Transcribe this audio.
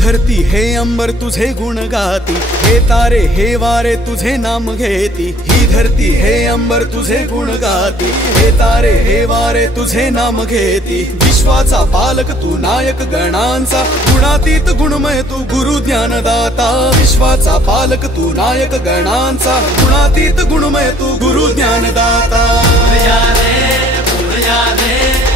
धरती हे अंबर तुझे गुण गाती, हे तारे हे वारे तुझे नाम घेती। ही धरती हे अंबर तुझे गुण गाती, हे तारे हे वारे तुझे नाम घेती। विश्वाचा पालक तू नायक गणांचा, गुणातीत गुणमय तू गुरु ज्ञानदाता। विश्वाचा पालक तू नायक गणांचा, गुणातीत गुणमय तू गुरु ज्ञानदाता। पुरया रे